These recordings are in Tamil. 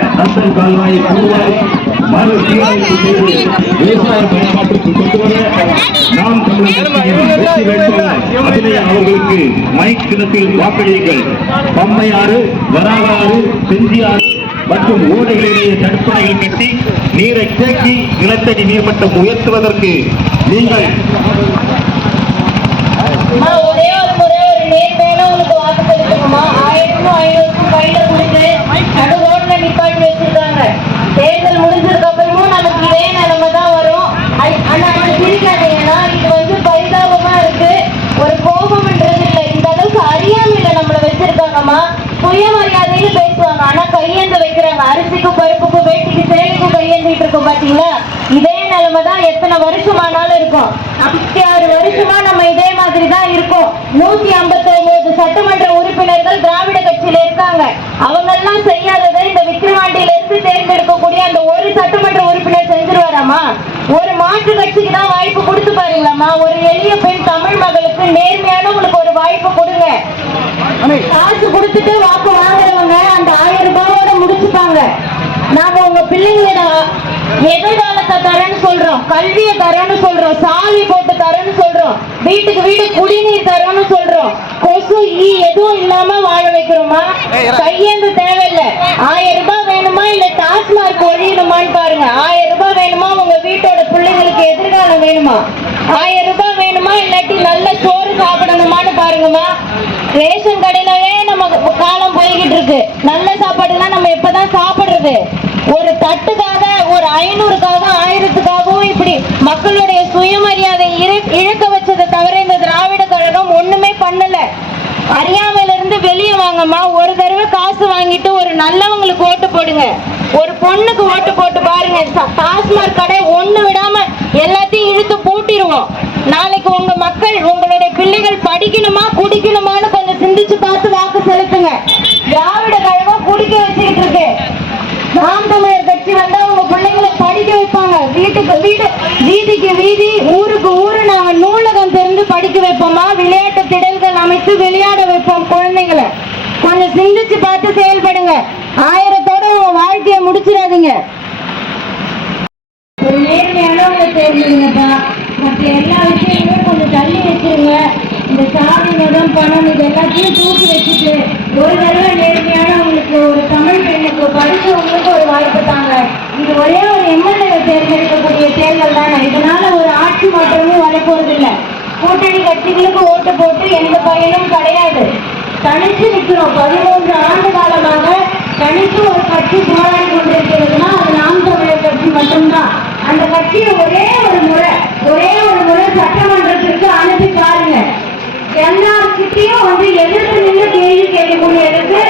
நந்தன் கால்வாயை தூர்வாரி மறு சீரமைப்பு செய்து விவசாய பயன்பாட்டிற்கு கொண்டு வர நாம் தமிழர் கட்சியின் வெற்றி வேட்பாளர் அபிநயா அவர்களுக்கு மைக் தினத்தில் வாக்களியுங்கள். பம்மையாறு வராகாறு செஞ்சியாறு மற்றும் ஓடைகளிடையே தடுப்பணைகள் கட்டி நீரை தேக்கி நிலத்தடி நீர்மட்டம் உயர்த்துவதற்கு நீங்கள் ஒரே ஒரு முறை ஒரு நேர்மையான உனக்கு வாக்கு ஆயிரமும் ஐநூறுக்கும் கையில கொடுத்து நிப்பாட்டி வச்சிருக்காங்க. தேர்தல் முடிஞ்சதுக்கு அப்புறமும் நமக்கு இதே நிலைமை தான் வரும். ஆனா அது சிரிக்காதீங்கன்னா இது வந்து பரிதாபமா இருக்கு. ஒரு கோபம்ன்றது இல்லை. இந்த அளவுக்கு அறியாமையில நம்மள வச்சிருக்காங்கம்மா. சுயமரியாதைன்னு பேசுவாங்க. ஆனா கையேந்த வைக்கிறாங்க. அரிசிக்கு பருப்புக்கு வேட்டிக்கு சேலைக்கும் கையேந்திட்டு இருக்கோம் பாத்தீங்களா? இதே நிலைமை தான் எத்தனை வருஷமானாலும் இருக்கும். ஐம்பத்தி ஆறு வருஷமா நம்ம இதே மாதிரி தான் இருக்கோம். நூத்தி ஐம்பத்தி ஒன்பது சட்டமன்ற உறுப்பினர்கள் திராவிட கட்சியில இருக்காங்க. அவங்க எல்லாம் செய்யாததை இந்த இருந்து தேர்ந்தெடுக்கக்கூடிய அந்த ஒரு சட்டமன்ற உறுப்பினர் செஞ்சிருவாராமா? ஒரு மாற்று கட்சிக்கு தான் வாய்ப்பு கொடுத்து பாருங்களாம்மா. ஒரு எளிய பெண் தமிழ் மகளுக்கு நேர்மையானவங்களுக்கு ஒரு வாய்ப்பு கொடுங்க. காசு கொடுத்துட்டு வாக்கு வாங்குறவங்க அந்த ஆயிரம் ரூபாயோட முடிச்சுப்பாங்க. நாம உங்க பிள்ளைங்களோட எதிர்காலத்தை தரேன்னு சொல்றோம். கல்வியை தரேன்னு சொல்றோம். சாவி போட்டு தரேன்னு சொல்றோம். வீட்டுக்கு வீடு குடிநீர் தரோம்னு சொல்றோம். கொசு ஈ எதுவும் இல்லாம வாழ வைக்கிறோமா? கையேந்து தேவையில்லை. ஆயிரம் ரூபாய் வேணுமா இல்ல டாஸ்மார்க் ஒழியணுமான்னு பாருங்க. ஆயிரம் ரூபாய் வேணுமா? உங்க வீட்டோட பிள்ளைங்களுக்கு எதிர்காலம் வேணுமா? ஆயிரம் ரூபாய் வேணுமா? இல்லாட்டி நல்ல சோறு சாப்பிடணுமான்னு பாருங்கம்மா. ரேஷன் கடையிலவே நம்ம காலம் போய்கிட்டு இருக்கு. நல்ல சாப்பாடுலாம் நம்ம எப்பதான் சாப்பிடுறது? ஒரு தட்டுக்காக ஒரு ஐநூறுக்காக ஆயிரத்துக்காகவும் இப்படி மக்களுடைய சுயமரியாதை இழக்க வச்சதை தவிர இந்த திராவிட கழகம் ஒண்ணுமே பண்ணல. அறியாமையில இருந்து வெளியே வாங்கம்மா. ஒரு தடவை காசு வாங்கிட்டு ஒரு நல்லவங்களுக்கு ஓட்டு போடுங்க. ஒரு பொண்ணுக்கு ஓட்டு போட்டு பாருங்க. டாஸ்மாக் கடை ஒண்ணு விடாம எல்லாத்தையும் இழுத்து பூட்டிடுவோம் நாளைக்கு உங்க மக்கள் உங்களுடைய பிள்ளைகள் படிக்கணுமா குடிக்கணுமான்னு கொஞ்சம் சிந்திச்சு பார்த்து வாக்கு செலுத்துங்க. திராவிட கழகம் குடிக்க வச்சுக்கிட்டு இருக்கு. நாம் தமிழர் கட்சி வந்தா உங்க பிள்ளைங்களை படிக்க வைப்பாங்க. வீட்டுக்கு வீடு வீதிக்கு வீதி ஊருக்கு ஊரு நாங்க நூலகம் திறந்து படிக்க வைப்போமா? விளையாட்டு திடல்கள் அமைத்து விளையாட வைப்போம் குழந்தைங்களை. கொஞ்சம் சிந்திச்சு பார்த்து செயல்படுங்க. ஆயிரத்தோட உங்க வாழ்க்கையை முடிச்சிடாதீங்க. ஒரு நேர்மையானவங்களை தேர்ந்தெடுங்கப்பா. மற்ற எல்லா விஷயங்களும் கொஞ்சம் தள்ளி வச்சிருங்க. இந்த சாதி மதம் பணம் இது எல்லாத்தையும் தூக்கி வச்சுட்டு ஒரு தடவை நேர்மையானவங்களுக்கு ஒரு தமிழ் பெண்ணுக்கு படிச்சவங்களுக்கு ஒரு வாய்ப்பு தாங்க. இது ஒரே ஒரு எம்எல்ஏ தேர்ந்தெடுக்கக்கூடிய தேர்தல் தானே. இதனால ஒரு ஆட்சி மாற்றமும் வரப்போறது இல்லை. கூட்டணி கட்சிகளுக்கு ஓட்டு போட்டு எந்த பயனும் கிடையாது. தனிச்சு நிற்கிறோம் பதிமூன்று ஆண்டு காலமாக தனித்து ஒரு கட்சி போராடி கொண்டிருக்கிறதுனா அது நாம் தமிழர் கட்சி மட்டும்தான். அந்த கட்சியை ஒரே ஒரு முறை ஒரே ஒரு முறை சட்டமன்றத்திற்கு அனுப்பி பாருங்க. எல்லார்கிட்டையும் வந்து எதிர்த்து நின்று கேள்வி கேட்கக்கூடியதுக்கு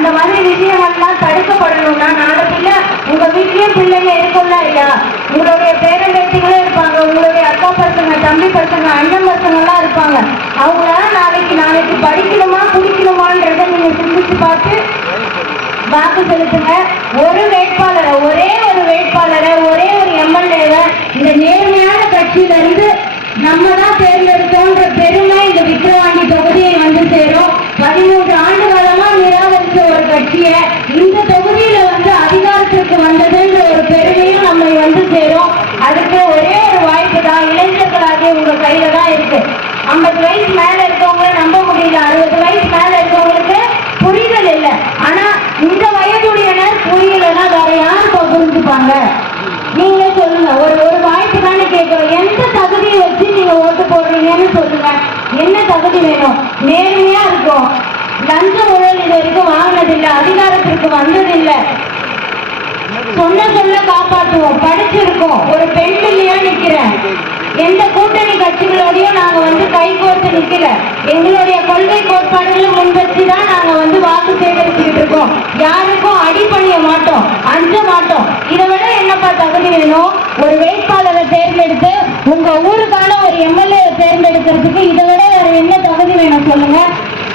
அந்த மாதிரி விஷயங்கள்லாம் தடுக்கப்படணும்னா நாளைக்குள்ள உங்க வீட்லயும் பிள்ளைங்க இருக்கும்ல இல்லையா உங்களுடைய பேரன் பேத்திகளும் இருப்பாங்க. உங்களுடைய அக்கா பசங்க தம்பி பசங்க அண்ணன் பசங்கெல்லாம் இருப்பாங்க. அவங்களால நாளைக்கு நாளைக்கு படிக்கணுமா குடிக்கணுமான்றத நீங்க சிந்திச்சு பார்த்து வாக்கு செலுத்துங்க. ஒரு வேட்பாளரை ஒரே ஒரு வேட்பாளரை ஒரே ஒரு எம்எல்ஏவை இந்த நேர்மையான கட்சியில இருந்து நம்ம தான் தேர்ந்தெடுத்தோன்ற பெருமை இப்ப நீங்க சொல்லுங்க. ஒரு ஒரு வாய்ப்பு தானே கேட்கிறோம். எந்த தகுதியை வச்சு நீங்க ஓட்டு போடுறீங்கன்னு சொல்லுங்க. என்ன தகுதி வேணும்? நேர்மையா இருக்கும். லஞ்ச ஊழல் இது வரைக்கும் வாங்கினதில்லை. அதிகாரத்திற்கு வந்ததில்லை. சொன்ன சொல்ல காப்பாற்றுவோம். படிச்சிருக்கோம். ஒரு பெண் பிள்ளையா நிக்கிறேன். எந்த கூட்டணி கட்சிகளோடையும் நாங்க வந்து கை கோர்த்து நிக்கல. எங்களுடைய கொள்கை கோட்பாடுகளை முன்வச்சு தான் நாங்க வந்து வாக்கு சேகரிச்சுக்கிட்டு இருக்கோம். யார் மாட்டோம் அஞ்ச மாட்டோம். இதை விட என்னப்பா தகுதி வேணும்? ஒரு வேட்பாளரை தேர்ந்தெடுத்து உங்க ஊருக்கான ஒரு எம்எல்ஏ தேர்ந்தெடுக்கிறதுக்கு இதை விட வேற என்ன தகுதி வேணும் சொல்லுங்க?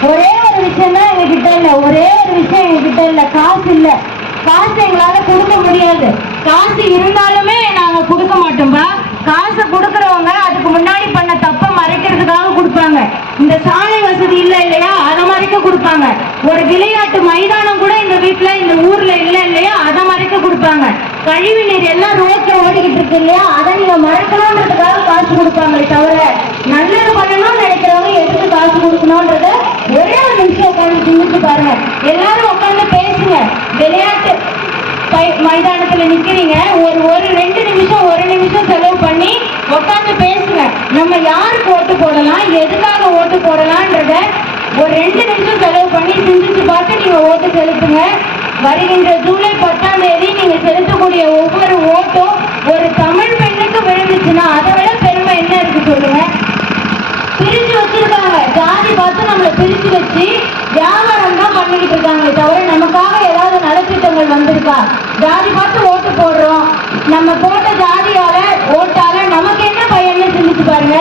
ஒரே ஒரு விஷயம் தான் எங்ககிட்ட இல்ல ஒரே ஒரு விஷயம் எங்ககிட்ட இல்ல. காசு இல்ல. காசு எங்களால கொடுக்க முடியாது. காசு இருந்தாலுமே நாங்க கொடுக்க மாட்டோம்பா. காசு கொடுக்கறவங்க அதுக்கு முன்னாடி பண்ண தப்பை மறைக்கிறதுக்காக கொடுப்பாங்க. இந்த சாலை வசதி இல்ல இல்லையா? அதை மறைக்க கொடுப்பாங்க. ஒரு விளையாட்டு மைதானம் கூட வீட்டுல இந்த ஊர்ல இல்ல இல்லையா அதை மறைக்க கொடுப்பாங்க. கழிவு நீர் எல்லாம் ரோட்ல ஓடிக்கிட்டு இருக்கு இல்லையா அதை நீங்க மறைக்கணும்ன்றதுக்காக காசு கொடுப்பாங்களே தவிர நல்லது பண்ணணும்னு நினைக்கிறவங்க எதுக்கு காசு கொடுக்கணும்ன்றத ஒரே ஒரு நிமிஷம் உட்காந்து சிந்திச்சு பாருங்க. எல்லாரும் உட்காந்து பேசுங்க. விளையாட்டு மைதானத்துல நிக்கிறீங்க ஒரு ஒரு ரெண்டு நிமிஷம் ஒரு நிமிஷம் செலவு பண்ணி உட்காந்து பேசுங்க. நம்ம யாருக்கு ஓட்டு போடலாம் எதுக்காக ஓட்டு போடலாம்ன்றத ஒரு ரெண்டு நிமிஷம் செலவு பண்ணி சிந்திச்சு பார்த்து நீங்க ஓட்டு செலுத்துங்க. வருகின்ற ஜூலை பத்தாம் தேதி நீங்க செலுத்தக்கூடிய ஒவ்வொரு ஓட்டும் ஒரு தமிழ் பெண்ணுக்கு விழுந்துச்சுன்னா அதை விட பெருமை என்ன இருக்கு சொல்லுங்க பிரிச்சு வச்சிருக்காங்க ஜாதி பார்த்து நம்மளை பிரிச்சு வச்சு வியாபாரம் தான் பண்ணிக்கிட்டு இருக்காங்களே தவிர நமக்காக ஏதாவது நலத்திட்டங்கள் வந்திருக்கா ஜாதி பார்த்து ஓட்டு போடுறோம் நம்ம போட்ட ஜாதியால ஓட்டால நமக்கு என்ன பயன்னு சிந்திச்சு பாருங்க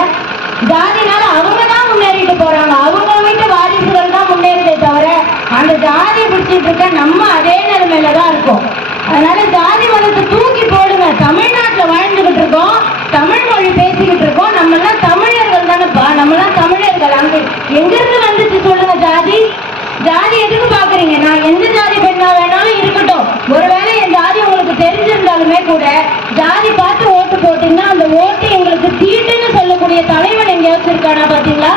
ஜாதினால அவங்க தான் முன்னேறிட்டு போறாங்க அவங்க வீட்டு வாரிசுகள் தான் முன்னேறதே தவிர அந்த ஜாதியை பிடிச்சிட்டு இருக்க நம்ம அதே நிலைமையில தான் இருக்கோம் அதனால ஜாதி மதத்தை தூக்கி போடுங்க தமிழ்நாட்டுல வாழ்ந்துகிட்டு இருக்கோம் தமிழ் மொழி பேசிக்கிட்டு இருக்கோம் நம்ம எல்லாம் தமிழர்கள் தானேப்பா நம்ம எல்லாம் தமிழர்கள் அங்க எங்க இருந்து வந்துச்சு சொல்லுங்க ஜாதி ஜாதி எதுக்கு பாக்குறீங்க நான் எந்த ஜாதி பெண்ணா வேணாலும் இருக்கட்டும் ஒருவேளை என் ஜாதி உங்களுக்கு தெரிஞ்சிருந்தாலுமே கூட ஜாதி பார்த்து ஓட்டு போட்டீங்கன்னா அந்த ஓட்டு எங்களுக்கு தீட்டுன்னு சொல்லக்கூடிய தலைவன் எங்கேயாச்சும் இருக்கானா பாத்தீங்களா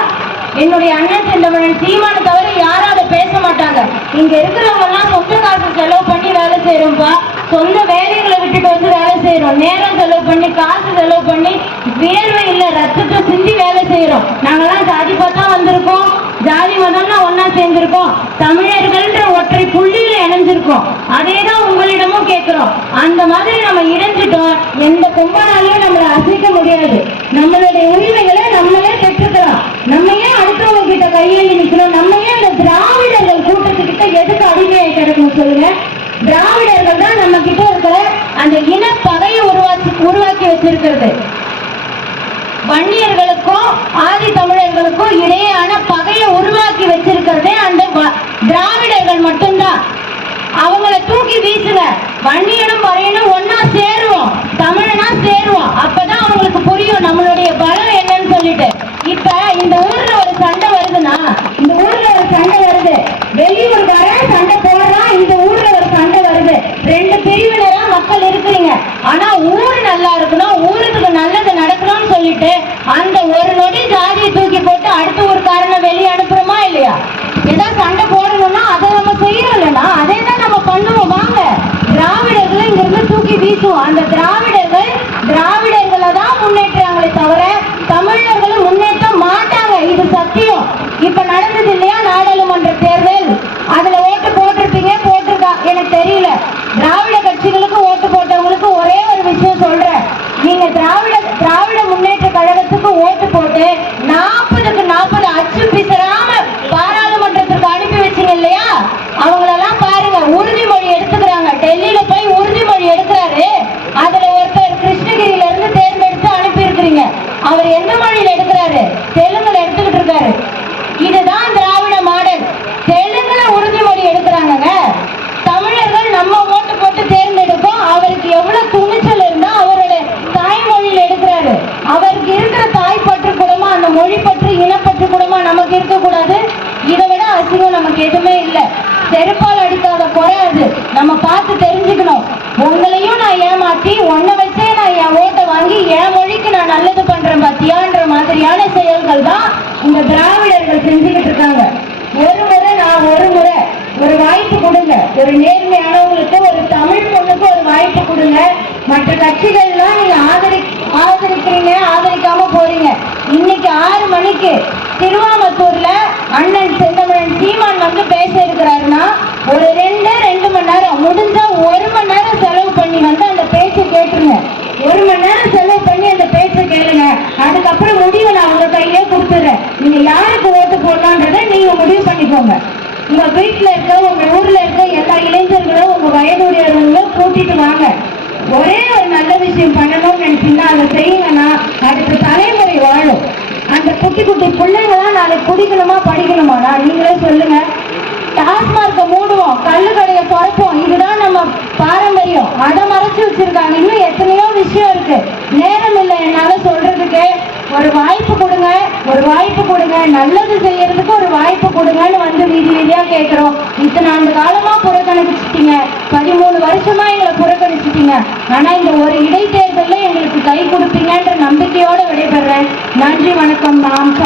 என்னுடைய அண்ணன் செந்தமனன் சீமான தவிர யாரும் அதை பேச மாட்டாங்க. இங்க இருக்கிறவங்க எல்லாம் சொந்த காசு செலவு பண்ணி வேலை செய்யறோம்ப்பா சொந்த வேலைகளை விட்டுட்டு வந்து வேலை செய்யறோம் நேரம் செலவு பண்ணி காசு செலவு பண்ணி வேர்வை இல்ல ரத்தத்தை சிந்தி வேலை செய்யறோம் நாங்கெல்லாம் ஜாதி பார்த்தா வந்திருக்கோம். ஜாதி மதம்னா ஒன்னா சேர்ந்திருக்கோம். தமிழர்கள்ன்ற ஒற்றை புள்ளியில இணைஞ்சிருக்கோம். அதே தான் உங்களிடமும் கேட்கிறோம். அந்த மாதிரி நம்ம இணைஞ்சிட்டோம். எந்த கொம்பனாலையும் நம்மளை அசைக்க முடியாது. நம்மளுடைய உரிமைகளை நம்மளே பெற்றுக்கிறோம். சொல்லுங்க. திராவிடர்கள் தான் நம்ம கிட்ட இருக்கிற அந்த இன பகையை உருவாக்கி உருவாக்கி வச்சிருக்கிறது. வன்னியர்களுக்கும் ஆதி தமிழர்களுக்கும் இடையேயான பகையை உருவாக்கி வச்சிருக்கிறதே அந்த திராவிடர்கள் மட்டும் அவங்கள தூக்கி வீசுங்க வன்னியனும் வரையனும் ஒன்னா சேருவோம் தமிழனா சேருவோம் அப்பதான் அவங்களுக்கு புரியும் நம்மளுடைய பலம் என்னன்னு சொல்லிட்டு இப்ப இந்த ஊர்ல ஒரு சண்டை வருதுன்னா இந்த ஊர்ல ஒரு சண்டை வருது வெளியூர்காரன் சண்டை போடுறான் இந்த ஊர்ல ஒரு சண்டை வருது ரெண்டு பிரிவினரா மக்கள் இருக்கிறீங்க ஆனா ஊர் நல்லா இருக்கணும் ஊருக்கு நல்லது நடக்கணும்னு சொல்லிட்டு அந்த ஒரு நொடி ஜாதியை தூக்கி போட்டு அடுத்த ஒரு காரணம் வெளியே அனுப்புறோமா இல்லையா? ஏதாவது சண்டை போடணும்னா அதை நம்ம செய்யறோம்னா அதே தான் நம்ம பண்ணுவோம். வாங்க. திராவிடர்களை இங்க இருந்து தூக்கி வீசுவோம். அந்த திராவிடர்கள் திராவிடர்களை தான் முன்னேற்றாங்களே தவிர தமிழர்களும் முன்னேற்ற மாட்டாங்க. இது சத்தியம். இப்ப நடந்தது இல்லையா? நாடாளுமன்ற தேர்தல் அதுல ஓட்டு போட்டிருப்பீங்க போட்டிருக்கா எனக்கு தெரியல திராவிட கட்சிகளுக்கு ஓட்டு போட்டவங்களுக்கு ஒரே ஒரு விஷயம் சொல்றேன் நீங்க திராவிட திராவிட முன்னேற்ற கழகத்துக்கு ஓட்டு போட்டு நாற்பதுக்கு நாற்பது அச்சு பிசராம பாராளுமன்றத்துக்கு அனுப்பி வச்சீங்க இல்லையா அவங்களெல்லாம் பாருங்க உறுதிமொழி எடுத்துக்கிறாங்க டெல்லியில போய் உறுதிமொழி எடுக்கிறாரு அதுல ஒருத்தர் கிருஷ்ணகிரியில இருந்து தேர்ந்தெடுத்து அனுப்பி இருக்கிறீங்க அவர் எந்த மொழியில எடுக்கிறாரு தெலுங்குல எடுத்துக்கிட்டு இருக்காரு இதுதான் திராவிட மாடல் தெலுங்குல உறுதிமொழி எடுக்கிறாங்கங்க தமிழர்கள் நம்ம ஓட்டு போட்டு தேர்ந்தெடுப்போம் அவருக்கு எவ்வளவு துணிச்சல் இருந்தா அவரோட தாய்மொழியில எடுக்கிறாரு அவருக்கு இருக்கிற தாய் பற்று கூடமா அந்த மொழி பற்று இனப்பற்று கூடமா நமக்கு இருக்கக்கூடாது இதை விட அசிங்கம் நமக்கு எதுவுமே இல்லை செருப்பால் அடிக்காத குறை அது நம்ம பார்த்து தெரிஞ்சுக்கணும் உங்களையும் நான் ஏமாத்தி உன்னை வச்சே நான் என் ஓட்டை வாங்கி என் மொழிக்கு நான் நல்லது பண்றேன் பாத்தியான்ற மாதிரியான செயல்கள் தான் இந்த திராவிடர்கள் செஞ்சுக்கிட்டு இருக்காங்க. ஒரு முறை நான் ஒரு முறை ஒரு வாய்ப்பு கொடுங்க. ஒரு நேர்மையானவங்களுக்கு ஒரு தமிழ் பொண்ணுக்கு ஒரு வாய்ப்பு கொடுங்க. மற்ற கட்சிகள்லாம் நீங்க ஆதரி ஆதரிக்கிறீங்க ஆதரிக்காம போறீங்க. இன்னைக்கு ஆறு மணிக்கு திருவாமத்தூர்ல இப்படி பண்ணணும்னு நினைச்சீங்கன்னா அதை செய்யுங்கன்னா அடுத்த தலைமுறை வாழும். அந்த குட்டி குட்டி பிள்ளைங்களாம் நாளைக்கு குடிக்கணுமா படிக்கணுமாடா நீங்களே சொல்லுங்க. டாஸ்மார்க்கை மூடுவோம் கல்லு கடையை திறப்போம் இதுதான் நம்ம பாரம்பரியம். அதை மறைச்சு வச்சிருக்காங்க. இன்னும் எத்தனையோ விஷயம் இருக்கு. நேரம் இல்லை என்னால சொல்றதுக்கு. ஒரு வாய்ப்பு கொடுங்க ஒரு வாய்ப்பு கொடுங்க. நல்லது செய்யறதுக்கு வாய்ப்பு கொடுங்கன்னு வந்து வீதி வீதியா கேட்கிறோம் இத்தனை ஆண்டு காலமா புறக்கணிச்சிட்டீங்க. பதிமூணு வருஷமா எங்களை புறக்கணிச்சிட்டீங்க. ஆனா இந்த ஒரு இடைத்தேர்தல்ல எங்களுக்கு கை கொடுப்பீங்கன்ற நம்பிக்கையோட விடைபெறேன். நன்றி வணக்கம் மாம்சம்